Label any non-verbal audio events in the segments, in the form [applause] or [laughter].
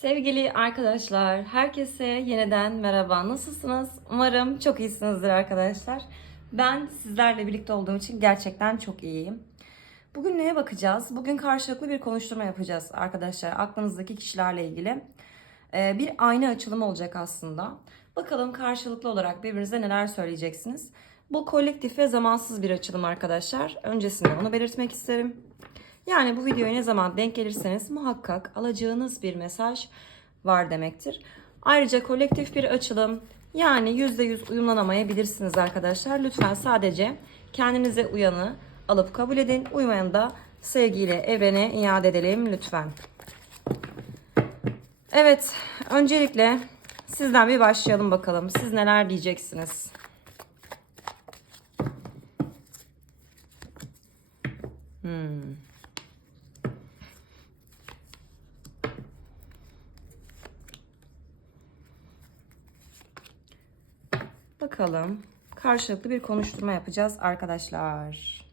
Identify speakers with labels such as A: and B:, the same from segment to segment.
A: Sevgili arkadaşlar, herkese yeniden merhaba. Nasılsınız? Umarım çok iyisinizdir arkadaşlar. Ben sizlerle birlikte olduğum için gerçekten çok iyiyim. Bugün neye bakacağız? Bugün karşılıklı bir konuşturma yapacağız arkadaşlar. Aklınızdaki kişilerle ilgili. Ee, bir ayna açılımı olacak aslında. Bakalım karşılıklı olarak birbirinize neler söyleyeceksiniz. Bu kolektif ve zamansız bir açılım arkadaşlar. Öncesinde onu belirtmek isterim. Yani bu videoya ne zaman denk gelirseniz muhakkak alacağınız bir mesaj var demektir. Ayrıca kolektif bir açılım yani %100 uyumlanamayabilirsiniz arkadaşlar. Lütfen sadece kendinize uyanı alıp kabul edin. Uymayanı da sevgiyle evrene iade edelim lütfen. Evet, öncelikle sizden bir başlayalım bakalım. Siz neler diyeceksiniz? Hmm. Bakalım. Karşılıklı bir konuşturma yapacağız arkadaşlar.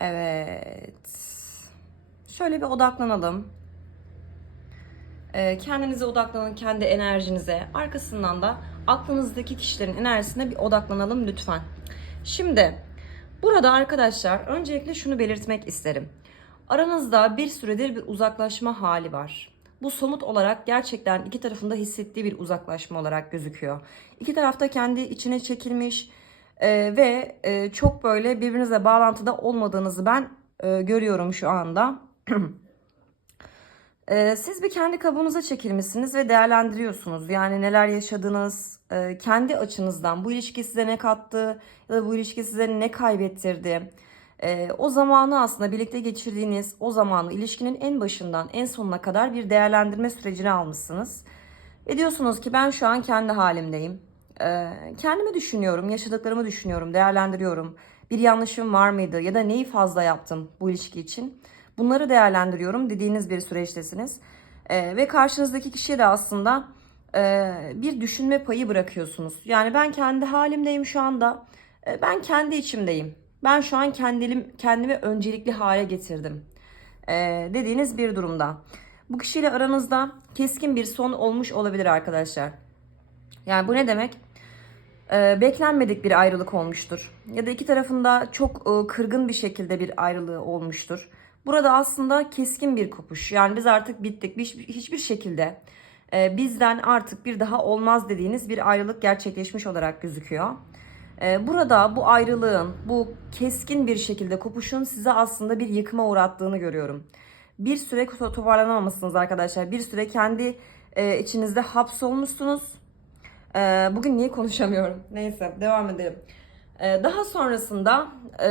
A: Evet. Şöyle bir odaklanalım. Ee, kendinize odaklanın, kendi enerjinize. Arkasından da aklınızdaki kişilerin enerjisine bir odaklanalım lütfen. Şimdi burada arkadaşlar öncelikle şunu belirtmek isterim. Aranızda bir süredir bir uzaklaşma hali var. Bu somut olarak gerçekten iki tarafında hissettiği bir uzaklaşma olarak gözüküyor. İki tarafta kendi içine çekilmiş e, ve e, çok böyle birbirinizle bağlantıda olmadığınızı ben e, görüyorum şu anda. [clears throat] E, siz bir kendi kabuğunuza çekilmişsiniz ve değerlendiriyorsunuz. Yani neler yaşadınız, e, kendi açınızdan bu ilişki size ne kattı ya da bu ilişki size ne kaybettirdi. E, o zamanı aslında birlikte geçirdiğiniz o zamanı ilişkinin en başından en sonuna kadar bir değerlendirme sürecine almışsınız. Ve diyorsunuz ki ben şu an kendi halimdeyim. E, kendimi düşünüyorum, yaşadıklarımı düşünüyorum, değerlendiriyorum. Bir yanlışım var mıydı ya da neyi fazla yaptım bu ilişki için? Bunları değerlendiriyorum dediğiniz bir süreçtesiniz. E, ve karşınızdaki kişiye de aslında e, bir düşünme payı bırakıyorsunuz. Yani ben kendi halimdeyim şu anda. E, ben kendi içimdeyim. Ben şu an kendim, kendimi öncelikli hale getirdim. E, dediğiniz bir durumda. Bu kişiyle aranızda keskin bir son olmuş olabilir arkadaşlar. Yani bu ne demek? E, beklenmedik bir ayrılık olmuştur. Ya da iki tarafında çok e, kırgın bir şekilde bir ayrılığı olmuştur. Burada aslında keskin bir kopuş. Yani biz artık bittik. Hiç- Hiçbir şekilde e, bizden artık bir daha olmaz dediğiniz bir ayrılık gerçekleşmiş olarak gözüküyor. E, Burada bu ayrılığın, bu keskin bir şekilde kopuşun size aslında bir yıkıma uğrattığını görüyorum. Bir süre to- toparlanamamışsınız arkadaşlar. Bir süre kendi e, içinizde hapsolmuşsunuz. E, Bugün niye konuşamıyorum? Neyse devam edelim. E, Daha sonrasında e,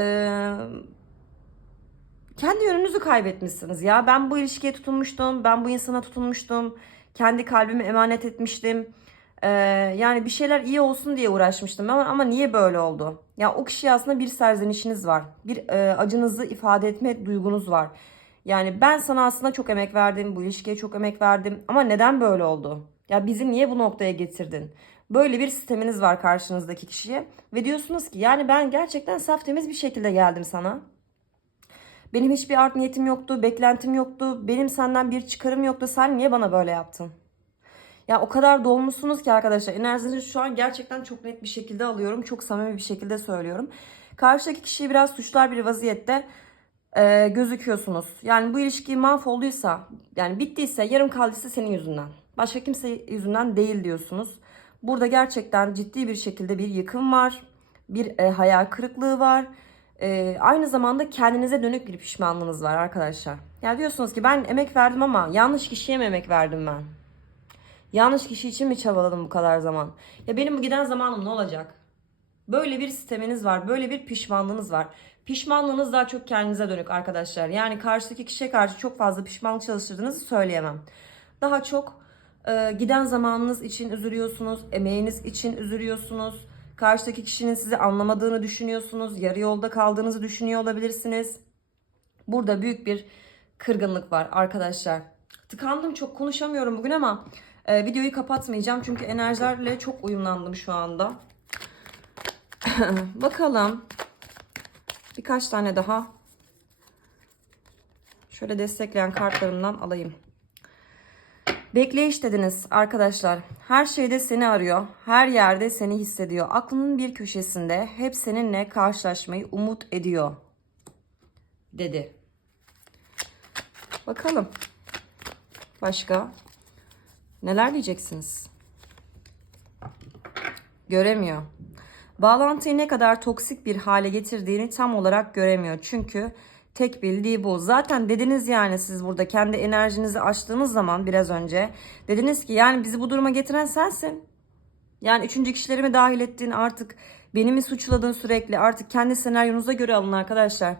A: kendi yönünüzü kaybetmişsiniz ya. Ben bu ilişkiye tutunmuştum, ben bu insana tutunmuştum, kendi kalbimi emanet etmiştim. Ee, yani bir şeyler iyi olsun diye uğraşmıştım ama ama niye böyle oldu? Ya o kişiye aslında bir serzenişiniz var, bir e, acınızı ifade etme duygunuz var. Yani ben sana aslında çok emek verdim, bu ilişkiye çok emek verdim ama neden böyle oldu? Ya bizi niye bu noktaya getirdin? Böyle bir sisteminiz var karşınızdaki kişiye ve diyorsunuz ki yani ben gerçekten saf temiz bir şekilde geldim sana. Benim hiçbir art niyetim yoktu, beklentim yoktu. Benim senden bir çıkarım yoktu. Sen niye bana böyle yaptın? Ya o kadar dolmuşsunuz ki arkadaşlar. Enerjinizi şu an gerçekten çok net bir şekilde alıyorum. Çok samimi bir şekilde söylüyorum. Karşıdaki kişiyi biraz suçlar bir vaziyette e, gözüküyorsunuz. Yani bu ilişki mahvolduysa, yani bittiyse, yarım kaldıysa senin yüzünden. Başka kimse yüzünden değil diyorsunuz. Burada gerçekten ciddi bir şekilde bir yıkım var. Bir e, hayal kırıklığı var. E, aynı zamanda kendinize dönük bir pişmanlığınız var arkadaşlar. Ya diyorsunuz ki ben emek verdim ama yanlış kişiye mi emek verdim ben? Yanlış kişi için mi çabaladım bu kadar zaman? Ya benim bu giden zamanım ne olacak? Böyle bir sisteminiz var. Böyle bir pişmanlığınız var. Pişmanlığınız daha çok kendinize dönük arkadaşlar. Yani karşıdaki kişiye karşı çok fazla pişmanlık çalıştırdığınızı söyleyemem. Daha çok e, giden zamanınız için üzülüyorsunuz. Emeğiniz için üzülüyorsunuz. Karşıdaki kişinin sizi anlamadığını düşünüyorsunuz. Yarı yolda kaldığınızı düşünüyor olabilirsiniz. Burada büyük bir kırgınlık var arkadaşlar. Tıkandım çok konuşamıyorum bugün ama e, videoyu kapatmayacağım çünkü enerjilerle çok uyumlandım şu anda. [laughs] Bakalım. Birkaç tane daha şöyle destekleyen kartlarımdan alayım. Bekleyiş dediniz arkadaşlar. Her şeyde seni arıyor. Her yerde seni hissediyor. Aklının bir köşesinde hep seninle karşılaşmayı umut ediyor. Dedi. Bakalım. Başka neler diyeceksiniz? Göremiyor. Bağlantıyı ne kadar toksik bir hale getirdiğini tam olarak göremiyor. Çünkü tek bildiği bu. Zaten dediniz yani siz burada kendi enerjinizi açtığınız zaman biraz önce dediniz ki yani bizi bu duruma getiren sensin. Yani üçüncü kişileri mi dahil ettin artık beni mi suçladın sürekli artık kendi senaryonuza göre alın arkadaşlar.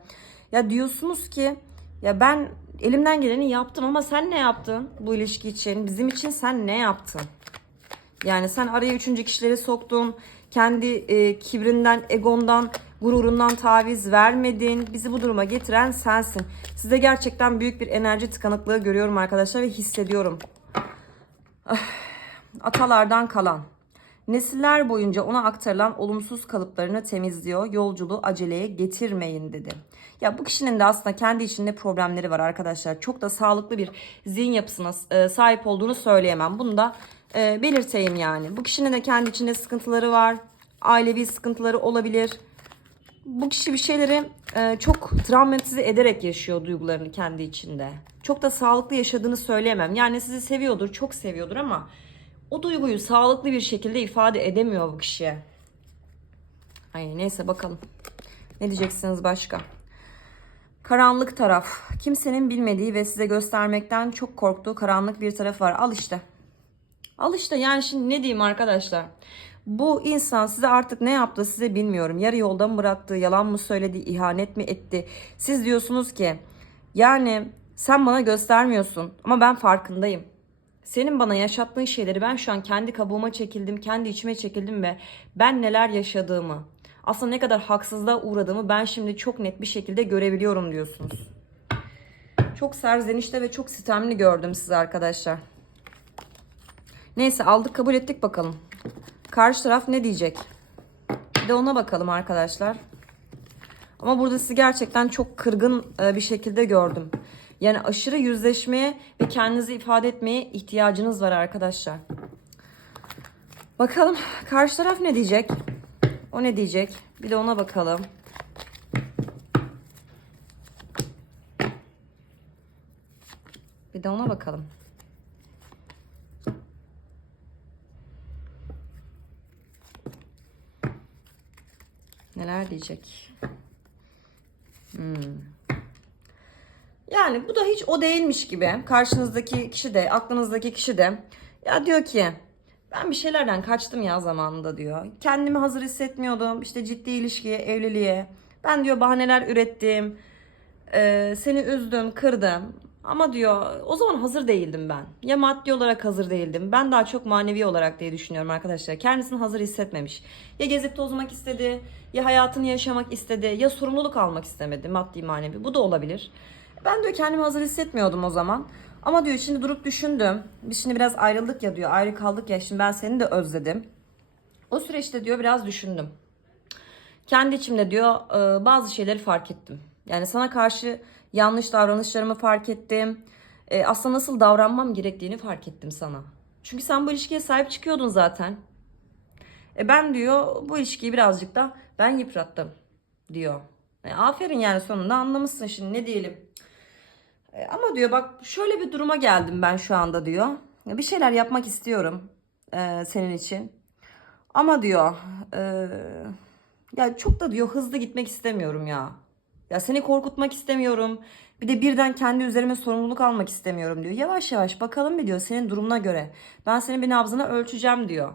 A: Ya diyorsunuz ki ya ben elimden geleni yaptım ama sen ne yaptın bu ilişki için bizim için sen ne yaptın? Yani sen araya üçüncü kişileri soktun. Kendi e, kibrinden, egondan, gururundan taviz vermedin. Bizi bu duruma getiren sensin. Size gerçekten büyük bir enerji tıkanıklığı görüyorum arkadaşlar ve hissediyorum. Ah, Atalardan kalan. Nesiller boyunca ona aktarılan olumsuz kalıplarını temizliyor. Yolculuğu aceleye getirmeyin dedi. Ya bu kişinin de aslında kendi içinde problemleri var arkadaşlar. Çok da sağlıklı bir zihin yapısına e, sahip olduğunu söyleyemem. Bunu da e, belirteyim yani. Bu kişinin de kendi içinde sıkıntıları var. Ailevi sıkıntıları olabilir. Bu kişi bir şeyleri e, çok travmatize ederek yaşıyor duygularını kendi içinde. Çok da sağlıklı yaşadığını söyleyemem. Yani sizi seviyordur, çok seviyordur ama o duyguyu sağlıklı bir şekilde ifade edemiyor bu kişiye. Ay neyse bakalım. Ne diyeceksiniz başka? Karanlık taraf. Kimsenin bilmediği ve size göstermekten çok korktuğu karanlık bir taraf var. Al işte. Al işte yani şimdi ne diyeyim arkadaşlar. Bu insan size artık ne yaptı size bilmiyorum. Yarı yolda mı bıraktı, yalan mı söyledi, ihanet mi etti? Siz diyorsunuz ki yani sen bana göstermiyorsun ama ben farkındayım. Senin bana yaşattığın şeyleri ben şu an kendi kabuğuma çekildim, kendi içime çekildim ve ben neler yaşadığımı, aslında ne kadar haksızlığa uğradığımı ben şimdi çok net bir şekilde görebiliyorum diyorsunuz. Çok serzenişte ve çok sitemli gördüm sizi arkadaşlar. Neyse aldık kabul ettik bakalım. Karşı taraf ne diyecek? Bir de ona bakalım arkadaşlar. Ama burada sizi gerçekten çok kırgın e, bir şekilde gördüm. Yani aşırı yüzleşmeye ve kendinizi ifade etmeye ihtiyacınız var arkadaşlar. Bakalım karşı taraf ne diyecek? O ne diyecek? Bir de ona bakalım. Bir de ona bakalım. Neler diyecek? Hmm. Yani bu da hiç o değilmiş gibi. Karşınızdaki kişi de, aklınızdaki kişi de ya diyor ki ben bir şeylerden kaçtım ya zamanında diyor. Kendimi hazır hissetmiyordum. İşte ciddi ilişkiye, evliliğe. Ben diyor bahaneler ürettim. Ee, seni üzdüm, kırdım. Ama diyor o zaman hazır değildim ben. Ya maddi olarak hazır değildim. Ben daha çok manevi olarak diye düşünüyorum arkadaşlar. Kendisini hazır hissetmemiş. Ya gezip tozmak istedi, ya hayatını yaşamak istedi, ya sorumluluk almak istemedi maddi manevi. Bu da olabilir. Ben diyor kendimi hazır hissetmiyordum o zaman. Ama diyor şimdi durup düşündüm. Biz şimdi biraz ayrıldık ya diyor. Ayrı kaldık ya şimdi ben seni de özledim. O süreçte diyor biraz düşündüm. Kendi içimde diyor e, bazı şeyleri fark ettim. Yani sana karşı yanlış davranışlarımı fark ettim. E, Aslında nasıl davranmam gerektiğini fark ettim sana. Çünkü sen bu ilişkiye sahip çıkıyordun zaten. E ben diyor bu ilişkiyi birazcık da ben yıprattım diyor. E, aferin yani sonunda anlamışsın şimdi ne diyelim. E, ama diyor bak şöyle bir duruma geldim ben şu anda diyor. Bir şeyler yapmak istiyorum e, senin için. Ama diyor e, ya çok da diyor hızlı gitmek istemiyorum ya. Ya seni korkutmak istemiyorum. Bir de birden kendi üzerime sorumluluk almak istemiyorum diyor. Yavaş yavaş bakalım bir diyor senin durumuna göre. Ben senin bir nabzına ölçeceğim diyor.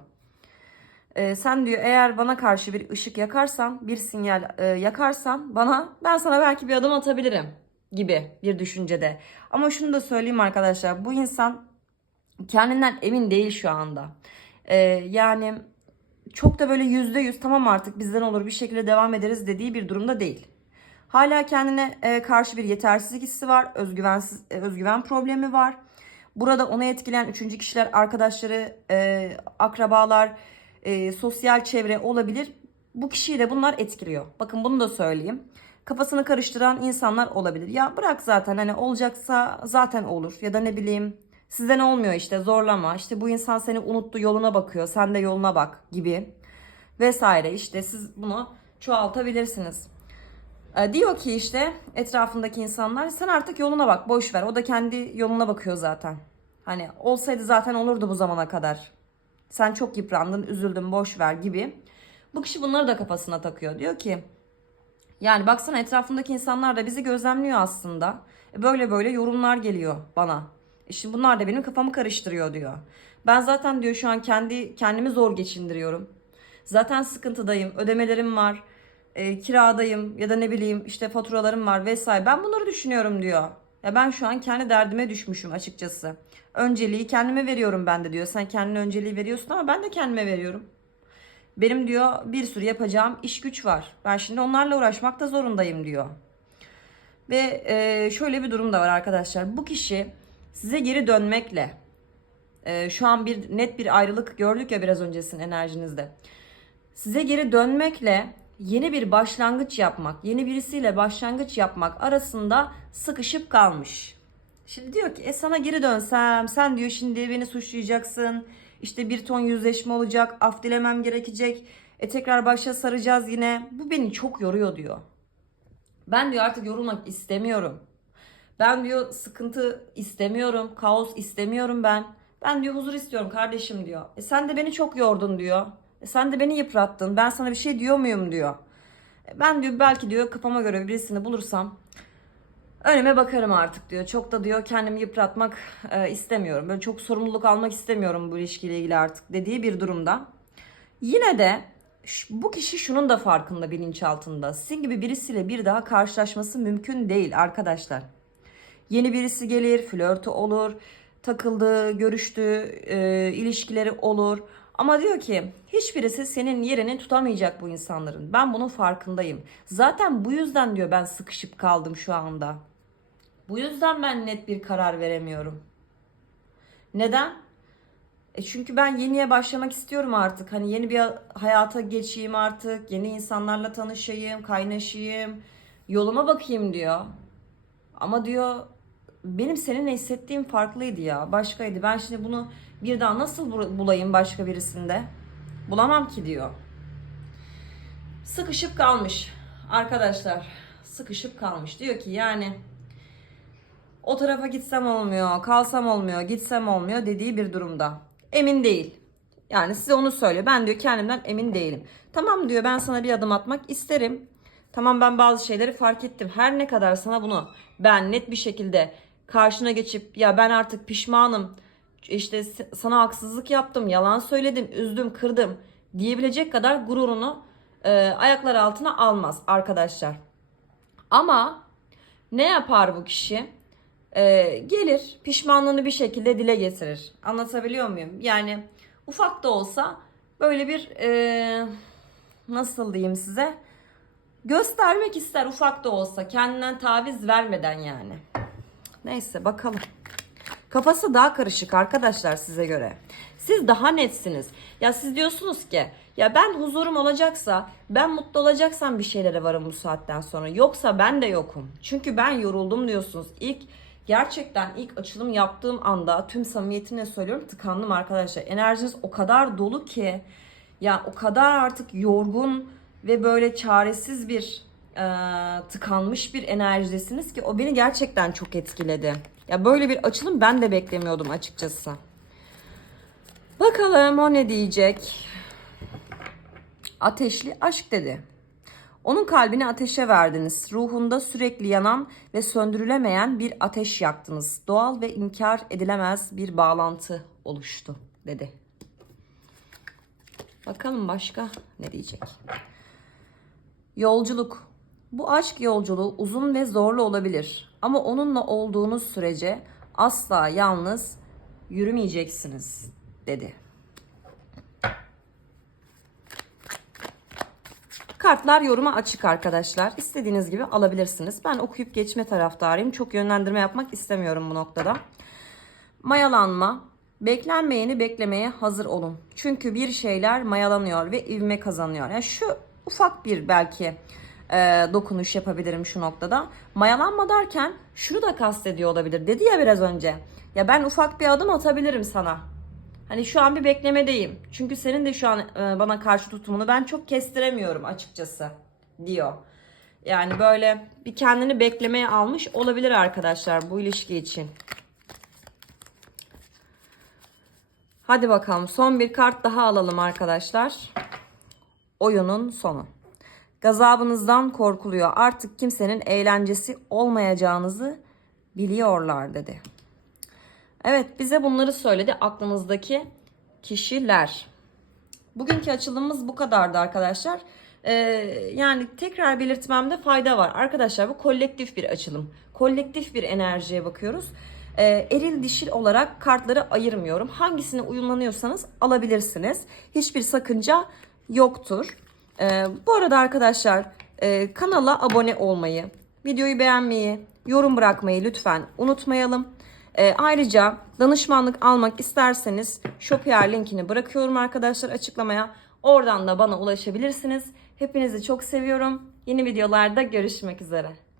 A: Ee, sen diyor eğer bana karşı bir ışık yakarsan, bir sinyal e, yakarsan bana ben sana belki bir adım atabilirim gibi bir düşüncede. Ama şunu da söyleyeyim arkadaşlar bu insan kendinden emin değil şu anda. Ee, yani çok da böyle yüzde yüz tamam artık bizden olur bir şekilde devam ederiz dediği bir durumda değil. Hala kendine e, karşı bir yetersizlik hissi var, özgüvensiz e, özgüven problemi var. Burada onu etkileyen üçüncü kişiler, arkadaşları, e, akrabalar, e, sosyal çevre olabilir. Bu kişiyi de bunlar etkiliyor. Bakın bunu da söyleyeyim. Kafasını karıştıran insanlar olabilir. Ya bırak zaten hani olacaksa zaten olur ya da ne bileyim Sizden olmuyor işte zorlama. İşte bu insan seni unuttu yoluna bakıyor. Sen de yoluna bak gibi. Vesaire işte siz bunu çoğaltabilirsiniz. E, diyor ki işte etrafındaki insanlar sen artık yoluna bak boş ver. O da kendi yoluna bakıyor zaten. Hani olsaydı zaten olurdu bu zamana kadar. Sen çok yıprandın, üzüldün, boş ver gibi. Bu kişi bunları da kafasına takıyor. Diyor ki yani baksana etrafındaki insanlar da bizi gözlemliyor aslında. E, Böyle böyle yorumlar geliyor bana. E şimdi bunlar da benim kafamı karıştırıyor diyor. Ben zaten diyor şu an kendi kendimi zor geçindiriyorum. Zaten sıkıntıdayım, ödemelerim var, e, kiradayım ya da ne bileyim işte faturalarım var vesaire. Ben bunları düşünüyorum diyor. Ya ben şu an kendi derdime düşmüşüm açıkçası. Önceliği kendime veriyorum ben de diyor. Sen kendine önceliği veriyorsun ama ben de kendime veriyorum. Benim diyor bir sürü yapacağım iş güç var. Ben şimdi onlarla uğraşmak da zorundayım diyor. Ve e, şöyle bir durum da var arkadaşlar. Bu kişi size geri dönmekle e, şu an bir net bir ayrılık gördük ya biraz öncesinin enerjinizde. Size geri dönmekle yeni bir başlangıç yapmak, yeni birisiyle başlangıç yapmak arasında sıkışıp kalmış. Şimdi diyor ki e sana geri dönsem sen diyor şimdi beni suçlayacaksın. İşte bir ton yüzleşme olacak, af dilemem gerekecek. E tekrar başa saracağız yine. Bu beni çok yoruyor diyor. Ben diyor artık yorulmak istemiyorum. Ben diyor sıkıntı istemiyorum, kaos istemiyorum ben. Ben diyor huzur istiyorum kardeşim diyor. E sen de beni çok yordun diyor. E sen de beni yıprattın. Ben sana bir şey diyor muyum diyor. E ben diyor belki diyor kafama göre birisini bulursam önüme bakarım artık diyor. Çok da diyor kendimi yıpratmak e, istemiyorum. Böyle çok sorumluluk almak istemiyorum bu ilişkiyle ilgili artık dediği bir durumda. Yine de bu kişi şunun da farkında bilinçaltında. Sizin gibi birisiyle bir daha karşılaşması mümkün değil arkadaşlar. Yeni birisi gelir, flörtü olur, takıldığı, görüştüğü e, ilişkileri olur. Ama diyor ki hiçbirisi senin yerini tutamayacak bu insanların. Ben bunun farkındayım. Zaten bu yüzden diyor ben sıkışıp kaldım şu anda. Bu yüzden ben net bir karar veremiyorum. Neden? E çünkü ben yeniye başlamak istiyorum artık. Hani yeni bir hayata geçeyim artık. Yeni insanlarla tanışayım, kaynaşayım. Yoluma bakayım diyor. Ama diyor benim seninle hissettiğim farklıydı ya. Başkaydı. Ben şimdi bunu bir daha nasıl bul- bulayım başka birisinde? Bulamam ki diyor. Sıkışıp kalmış arkadaşlar. Sıkışıp kalmış. Diyor ki yani o tarafa gitsem olmuyor, kalsam olmuyor, gitsem olmuyor dediği bir durumda. Emin değil. Yani size onu söyle. Ben diyor kendimden emin değilim. Tamam diyor ben sana bir adım atmak isterim. Tamam ben bazı şeyleri fark ettim. Her ne kadar sana bunu ben net bir şekilde karşına geçip ya ben artık pişmanım. işte sana haksızlık yaptım, yalan söyledim, üzdüm, kırdım diyebilecek kadar gururunu e, ayaklar altına almaz arkadaşlar. Ama ne yapar bu kişi? Ee, gelir pişmanlığını bir şekilde dile getirir. Anlatabiliyor muyum? Yani ufak da olsa böyle bir e, nasıl diyeyim size göstermek ister ufak da olsa kendinden taviz vermeden yani. Neyse bakalım. Kafası daha karışık arkadaşlar size göre. Siz daha netsiniz. Ya siz diyorsunuz ki ya ben huzurum olacaksa, ben mutlu olacaksam bir şeylere varım bu saatten sonra. Yoksa ben de yokum. Çünkü ben yoruldum diyorsunuz. İlk gerçekten ilk açılım yaptığım anda tüm samimiyetimle söylüyorum tıkandım arkadaşlar. Enerjiniz o kadar dolu ki ya o kadar artık yorgun ve böyle çaresiz bir e, tıkanmış bir enerjidesiniz ki o beni gerçekten çok etkiledi. Ya böyle bir açılım ben de beklemiyordum açıkçası. Bakalım o ne diyecek? Ateşli aşk dedi. Onun kalbini ateşe verdiniz. Ruhunda sürekli yanan ve söndürülemeyen bir ateş yaktınız. Doğal ve inkar edilemez bir bağlantı oluştu dedi. Bakalım başka ne diyecek? Yolculuk. Bu aşk yolculuğu uzun ve zorlu olabilir. Ama onunla olduğunuz sürece asla yalnız yürümeyeceksiniz dedi. Kartlar yoruma açık arkadaşlar. İstediğiniz gibi alabilirsiniz. Ben okuyup geçme taraftarıyım. Çok yönlendirme yapmak istemiyorum bu noktada. Mayalanma. Beklenmeyeni beklemeye hazır olun. Çünkü bir şeyler mayalanıyor ve ivme kazanıyor. Yani şu ufak bir belki e, dokunuş yapabilirim şu noktada. Mayalanma derken şunu da kastediyor olabilir. Dedi ya biraz önce. Ya ben ufak bir adım atabilirim sana. Hani şu an bir beklemedeyim. Çünkü senin de şu an e, bana karşı tutumunu ben çok kestiremiyorum açıkçası diyor. Yani böyle bir kendini beklemeye almış olabilir arkadaşlar bu ilişki için. Hadi bakalım son bir kart daha alalım arkadaşlar. Oyunun sonu. Gazabınızdan korkuluyor. Artık kimsenin eğlencesi olmayacağınızı biliyorlar dedi. Evet bize bunları söyledi aklınızdaki kişiler. Bugünkü açılımımız bu kadardı arkadaşlar. Ee, yani tekrar belirtmemde fayda var. Arkadaşlar bu kolektif bir açılım. Kolektif bir enerjiye bakıyoruz. Ee, eril dişil olarak kartları ayırmıyorum. Hangisine uyumlanıyorsanız alabilirsiniz. Hiçbir sakınca yoktur. Ee, bu arada arkadaşlar e, kanala abone olmayı, videoyu beğenmeyi, yorum bırakmayı lütfen unutmayalım. Ee, ayrıca danışmanlık almak isterseniz Shopier linkini bırakıyorum arkadaşlar açıklamaya. Oradan da bana ulaşabilirsiniz. Hepinizi çok seviyorum. Yeni videolarda görüşmek üzere.